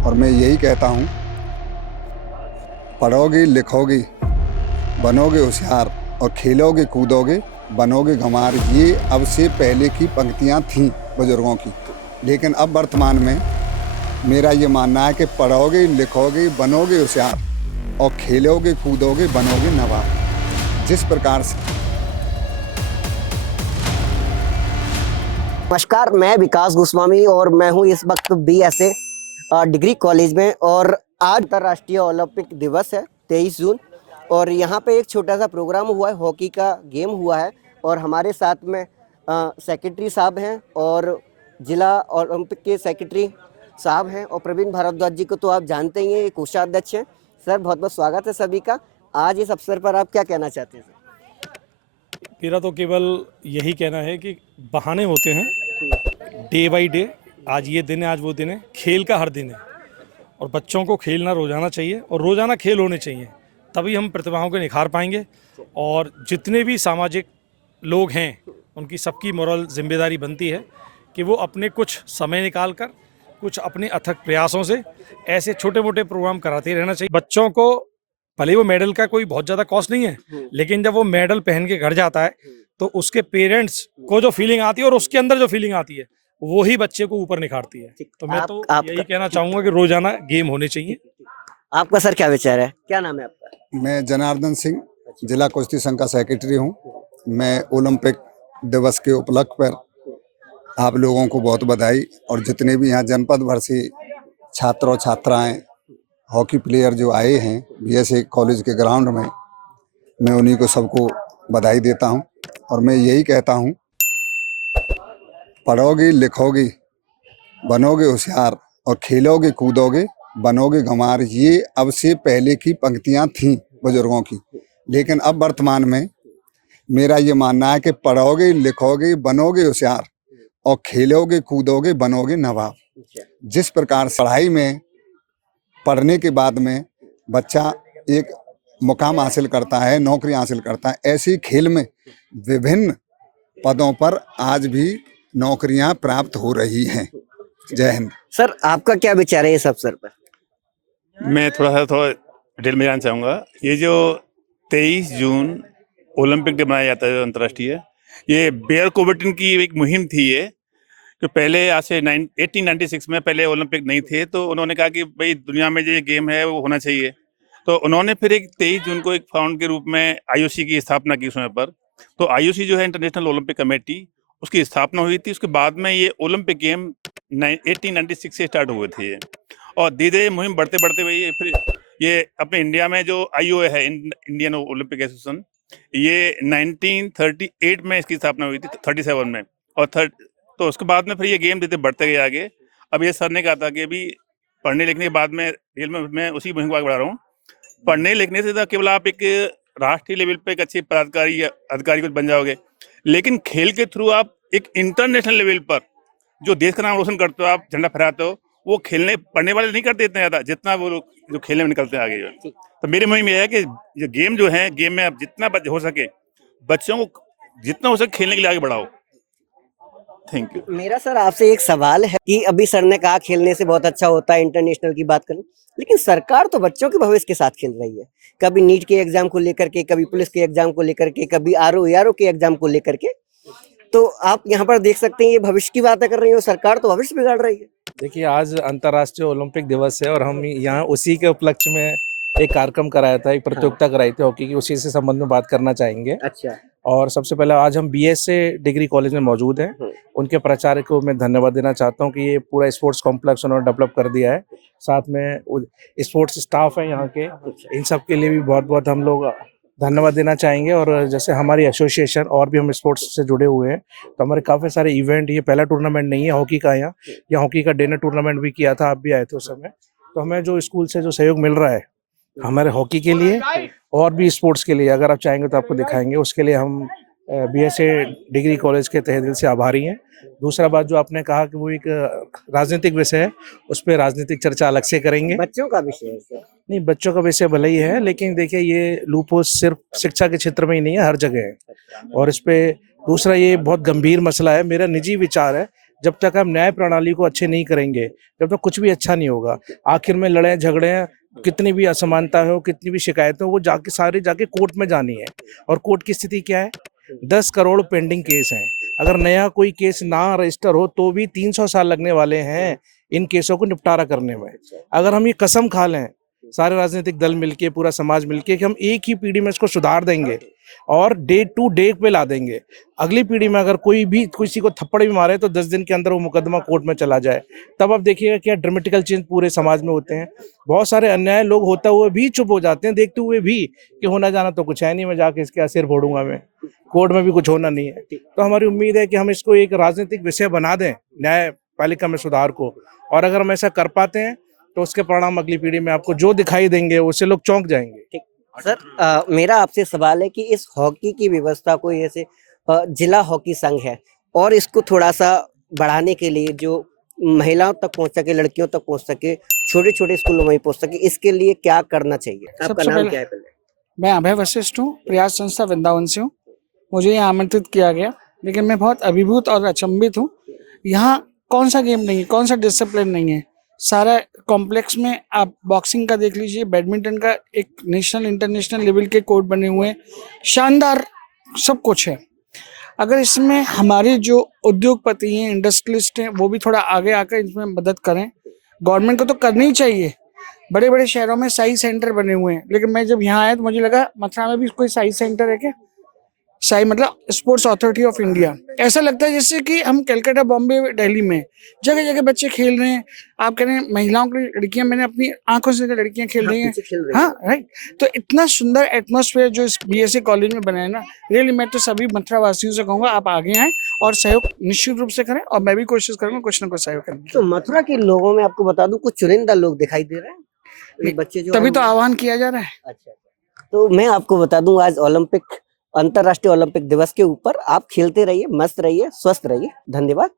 और मैं यही कहता हूँ, पढ़ोगे लिखोगे बनोगे होशियार और खेलोगे कूदोगे बनोगे गंवार। ये अब से पहले की पंक्तियाँ थीं बुजुर्गों की, लेकिन अब वर्तमान में मेरा ये मानना है कि पढ़ोगे लिखोगे बनोगे होशियार और खेलोगे कूदोगे बनोगे नवाब। जिस प्रकार से नमस्कार, मैं विकास गोस्वामी और मैं हूं इस वक्त बीएसए डिग्री कॉलेज में। और आज अंतर्राष्ट्रीय ओलंपिक दिवस है 23 जून और यहाँ पे एक छोटा सा प्रोग्राम हुआ है, हॉकी का गेम हुआ है। और हमारे साथ में सेक्रेटरी साहब हैं और जिला ओलंपिक के सेक्रेटरी साहब हैं और प्रवीण भारद्वाज जी को तो आप जानते ही हैं, ये कोषाध्यक्ष हैं। सर, बहुत बहुत स्वागत है सभी का। आज इस अवसर पर आप क्या कहना चाहते हैं? मेरा तो केवल यही कहना है कि बहाने होते हैं डे बाय डे। आज ये दिन है, आज वो दिन है, खेल का हर दिन है और बच्चों को खेलना रोजाना चाहिए और रोजाना खेल होने चाहिए, तभी हम प्रतिभाओं को निखार पाएंगे। और जितने भी सामाजिक लोग हैं उनकी सबकी मोरल जिम्मेदारी बनती है कि वो अपने कुछ समय निकाल कर कुछ अपने अथक प्रयासों से ऐसे छोटे मोटे प्रोग्राम कराते रहना चाहिए। बच्चों को भले वो मेडल का कोई बहुत ज़्यादा कॉस्ट नहीं है, लेकिन जब वो मेडल पहन के घर जाता है तो उसके पेरेंट्स को जो फीलिंग आती है और उसके अंदर जो फीलिंग आती है वो ही बच्चे को ऊपर निखारती है। तो मैं तो यही कहना चाहूँगा कि रोजाना गेम होने चाहिए। आपका सर क्या विचार है? क्या नाम है आपका? मैं जनार्दन सिंह, जिला कुश्ती संघ का सेक्रेटरी हूँ। मैं ओलंपिक दिवस के उपलक्ष्य पर आप लोगों को बहुत बधाई, और जितने भी यहाँ जनपद भर से छात्र और छात्राएं हॉकी प्लेयर जो आए हैं बीएसए कॉलेज के ग्राउंड में, मैं उन्हीं को सबको बधाई देता हूं। और मैं यही कहता हूं, पढ़ोगे लिखोगे बनोगे होशियार और खेलोगे कूदोगे बनोगे गंवार। ये अब से पहले की पंक्तियां थीं बुजुर्गों की, लेकिन अब वर्तमान में मेरा ये मानना है कि पढ़ोगे लिखोगे बनोगे होशियार और खेलोगे कूदोगे बनोगे नवाब। जिस प्रकार से पढ़ाई में पढ़ने के बाद में बच्चा एक मुकाम हासिल करता है, नौकरी हासिल करता है, ऐसी खेल में विभिन्न पदों पर आज भी नौकरियां प्राप्त हो रही हैं। जय हिंद। सर, आपका क्या विचार है इस अवसर पर? मैं थोड़ा डिटेल में जानना चाहूँगा। ये जो 23 जून ओलंपिक डे मनाया जाता है अंतर्राष्ट्रीय, ये बेयर कोवर्टन की एक मुहिम थी। ये जो पहले आज से 1896 में पहले ओलंपिक नहीं थे, तो उन्होंने कहा कि भाई दुनिया में जो ये गेम है वो होना चाहिए। तो उन्होंने फिर एक 23 जून को एक फाउंड के रूप में आईओसी की स्थापना की समय पर। तो आईओसी जो है इंटरनेशनल ओलंपिक कमेटी, उसकी स्थापना हुई थी। उसके बाद में ये ओलंपिक गेम 1896 से स्टार्ट हुए थे। और धीरे धीरे मुहिम बढ़ते बढ़ते भाई फिर ये अपने इंडिया में जो आईओए है, इंडियन ओलंपिक एसोसिएशन, ये 1938 में इसकी स्थापना हुई थी, 37 में। और तो उसके बाद में फिर ये गेम धीरे बढ़ते गए आगे। अब ये सर ने कहा था कि अभी पढ़ने लिखने के बाद में रियल में मैं उसी मुहिम को आगे बढ़ा रहा हूँ। पढ़ने लिखने से तो केवल आप एक राष्ट्रीय लेवल पे एक अच्छे पदाधिकारी या अधिकारी कुछ बन जाओगे, लेकिन खेल के थ्रू आप एक इंटरनेशनल लेवल पर जो देश का नाम रोशन करते हो, आप झंडा फहराते हो, वो खेलने पढ़ने वाले नहीं करते इतना ज़्यादा जितना वो लोग जो खेलने में निकलते हैं आगे। जो तो मेरी मुहिम ये है कि जो गेम जो है, गेम में आप जितना हो सके बच्चों को जितना हो सके खेलने के लिए आगे बढ़ाओ। Thank you. मेरा सर आपसे एक सवाल है कि अभी सर ने कहा खेलने से बहुत अच्छा होता है, इंटरनेशनल की बात करें, लेकिन सरकार तो बच्चों के भविष्य के साथ खेल रही है। कभी नीट के एग्जाम को लेकर के, कभी पुलिस के एग्जाम को लेकर के, कभी आरओ के एग्जाम को लेकर के। तो आप यहाँ पर देख सकते हैं ये भविष्य की बातें कर रही है, सरकार तो भविष्य बिगाड़ रही है। देखिए, आज अंतर्राष्ट्रीय ओलंपिक दिवस है और हम यहाँ उसी के उपलक्ष्य में एक कार्यक्रम कराया था, एक प्रतियोगिता कराई थी हॉकी की, उसी से संबंध में बात करना चाहेंगे। अच्छा। और सबसे पहले आज हम बीएसए डिग्री कॉलेज में मौजूद हैं। उनके प्राचार्य को मैं धन्यवाद देना चाहता हूँ कि ये पूरा स्पोर्ट्स कॉम्प्लेक्स उन्होंने डेवलप कर दिया है। साथ में स्पोर्ट्स स्टाफ है यहाँ के, इन सब के लिए भी बहुत बहुत हम लोग धन्यवाद देना चाहेंगे। और जैसे हमारी एसोसिएशन और भी हम स्पोर्ट्स से जुड़े हुए हैं, तो हमारे काफ़ी सारे इवेंट, ये पहला टूर्नामेंट नहीं है हॉकी का, यहाँ हॉकी का डिनर टूर्नामेंट भी किया था, आप भी आए थे उस समय। तो हमें जो स्कूल से जो सहयोग मिल रहा है हमारे हॉकी के लिए और भी स्पोर्ट्स के लिए, अगर आप चाहेंगे तो आपको दिखाएंगे, उसके लिए हम बीएसए डिग्री कॉलेज के तहे दिल से आभारी हैं। दूसरा बात जो आपने कहा कि वो एक राजनीतिक विषय है, उस पर राजनीतिक चर्चा अलग से करेंगे। बच्चों का विषय है सर? नहीं, बच्चों का विषय भले ही है, लेकिन देखिए ये लूपहोल सिर्फ शिक्षा के क्षेत्र में ही नहीं है, हर जगह है। और इस पे दूसरा ये बहुत गंभीर मसला है। मेरा निजी विचार है, जब तक हम न्याय प्रणाली को अच्छे नहीं करेंगे, जब तक कुछ भी अच्छा नहीं होगा। आखिर में लड़ाई झगड़े, कितनी भी असमानता हो, कितनी भी शिकायतें हो, वो जाके सारी जाके कोर्ट में जानी है। और कोर्ट की स्थिति क्या है? 10 करोड़ पेंडिंग केस हैं। अगर नया कोई केस ना रजिस्टर हो तो भी 300 साल लगने वाले हैं इन केसों को निपटारा करने में। अगर हम ये कसम खा लें सारे राजनीतिक दल मिलके, पूरा समाज मिलके, कि हम एक ही पीढ़ी में इसको सुधार देंगे और डे टू डे पे ला देंगे, अगली पीढ़ी में अगर कोई भी किसी को थप्पड़ भी मारे तो 10 दिन के अंदर वो मुकदमा कोर्ट में चला जाए, तब आप देखिएगा क्या ड्रामेटिकल चेंज पूरे समाज में होते हैं। बहुत सारे अन्याय लोग होता हुए भी चुप हो जाते हैं, देखते हुए भी कि होना जाना तो कुछ है नहीं, मैं जाके इसके सिर फोड़ूंगा, मैं कोर्ट में भी कुछ होना नहीं है। तो हमारी उम्मीद है कि हम इसको एक राजनीतिक विषय बना दें, न्यायपालिका में सुधार को, और अगर हम ऐसा कर पाते हैं तो उसके परिणाम अगली पीढ़ी में आपको जो दिखाई देंगे उससे लोग चौंक जाएंगे। सर, मेरा आपसे सवाल है कि इस हॉकी की व्यवस्था को जैसे जिला हॉकी संघ है और इसको थोड़ा सा बढ़ाने के लिए जो महिलाओं तक पहुंच सके, लड़कियों तक पहुंच सके, छोटे छोटे स्कूलों में पहुंच सके, इसके लिए क्या करना चाहिए? आपका सबसे नाम पहले क्या है? पहले मैं अभय वशिष्ठ हूँ, प्रयास संस्था वृंदावन से हूँ। मुझे यहाँ आमंत्रित किया गया, लेकिन मैं बहुत अभिभूत और अचंभित हूँ। यहाँ कौन सा गेम नहीं है, कौन सा डिसिप्लिन नहीं है। सारा कॉम्प्लेक्स में आप बॉक्सिंग का देख लीजिए, बैडमिंटन का एक नेशनल इंटरनेशनल लेवल के कोर्ट बने हुए हैं, शानदार सब कुछ है। अगर इसमें हमारे जो उद्योगपति हैं, इंडस्ट्रियलिस्ट हैं, वो भी थोड़ा आगे आकर इसमें मदद करें। गवर्नमेंट को तो करनी ही चाहिए। बड़े बड़े शहरों में साई सेंटर बने हुए हैं, लेकिन मैं जब यहाँ आया तो मुझे लगा मथुरा में भी कोई साई सेंटर है क्या? साई मतलब स्पोर्ट्स अथॉरिटी ऑफ इंडिया। ऐसा लगता है जैसे कि हम कलकत्ता, बॉम्बे, दिल्ली में जगह जगह बच्चे खेल रहे हैं। आप कह रहे हैं महिलाओं की, लड़कियां, मैंने अपनी आंखों से लड़कियां खेल रही हैं। पीछे खेल रहे हैं। हाँ, राइट। तो इतना सुंदर एटमॉस्फेयर जो इस बीएसए कॉलेज में बना है ना, रियली मैं तो सभी मथुरा वासियों से कहूँगा आप आगे आएँ और सहयोग निश्चित रूप से करें, और मैं भी कोशिश करूँगा कुछ ना कुछ सहयोग करने की। तो मथुरा के लोगों में आपको बता दूं कुछ चुनिंदा लोग दिखाई दे रहे हैं, ये बच्चे जो तभी तो आह्वान किया जा रहा है। अच्छा, तो मैं आपको बता दूं आज अंतर्राष्ट्रीय ओलंपिक दिवस के ऊपर आप खेलते रहिए, मस्त रहिए, स्वस्थ रहिए। धन्यवाद।